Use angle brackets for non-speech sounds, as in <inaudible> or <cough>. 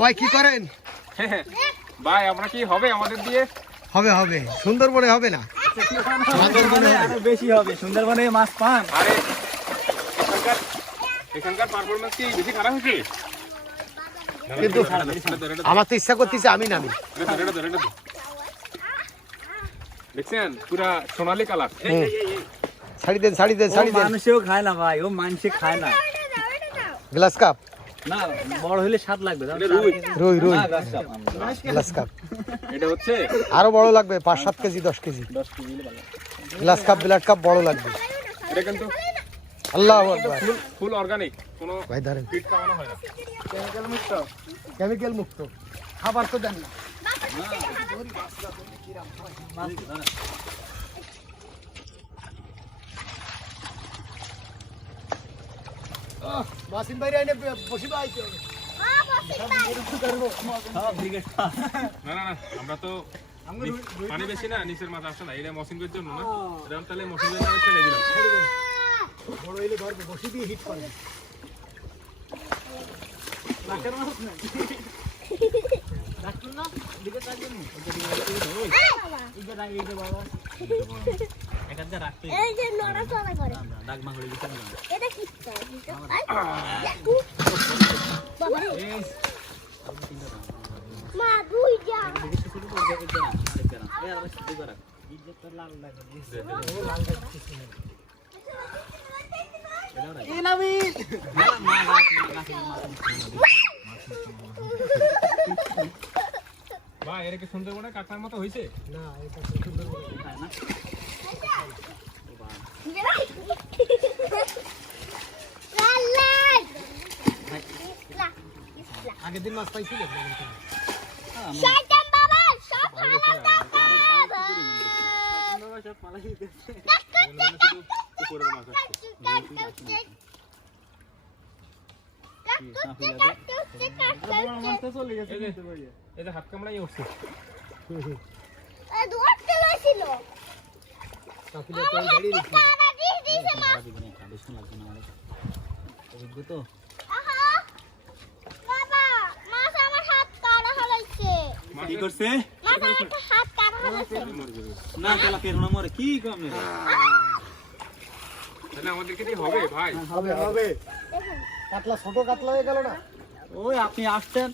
ভাই কি করেন? ভাই আমরা কি হবে আমাদের দিয়ে? হবে হবে। সুন্দরবনে হবে না? সুন্দরবনে আরও বেশি হবে। সুন্দরবনে মাছ পান। আরে এখানকার এখানকার পারফরমেন্স কি বেশি খারাপ হয়েছে কিন্তু আমার তো ইচ্ছা করতেছে আমি নামি। দেখছেন? পুরা সোনালি কালার। ছাড়ি দেন ছাড়ি দেন ও ছাড়ি দেন। মানুষেও খায় না ভাই ও মানুষে খায় না। Glass cup. না বড় হলে স্বাদ লাগবে রুই। রুই। গ্লাস কাপ এটা হচ্ছে আরও বড় লাগবে পাঁচ সাত কেজি দশ কেজি দশ কেজি গ্লাস কাপ ব্লাড কাপ বড় লাগবে এটা কিন্তু আল্লাহ আকবার ফুল ফুল অর্গানিক কোনো ভাই ধরেন কেমিক্যাল মুক্ত খাবার তো দেন না মাসিন ভাই সব দিকে খায়। <laughs> না না না আমরা তো পানি বেশি না নিচের মাছ আসছে না এটা মশিনের জন্য না। এটা তাহলে মশিনের জন্য ছেড়ে দিলাম। বড় হইলে ধরবে বসি দিয়ে হিট করবে এখান থেকে রাখতে এই যে না। বাবা যা <laughs> দেখেছি শুধু তো? এক জানা, আরেক জানা। এই আবার শুধু করে রাখ। এটাও রাখ। না, মা রাখ, মা রাখ, মা রাখ। বা এর কি সুন্দরবনে কাটার মতো হয়েছে না এটা খায় না? লাল লাল আগের দিন মাছ পাইছিলেন হ্যাঁ, শয়তান বাবা সব ভালো কাকা সব পালাই দিতেছে। পুকুরের মাছ বড় চলে গেছে এই যে- নিচে পড়ে। এই যে হাত কামড়াই উঠছে কি করছে না চালা ফের না মরে কি কম তাহলে আমাদেরকে দিয়ে হবে ভাই হবে হবে কাতলা ছোট কাতলা হয়ে গেল না ওই আপনি আসতেন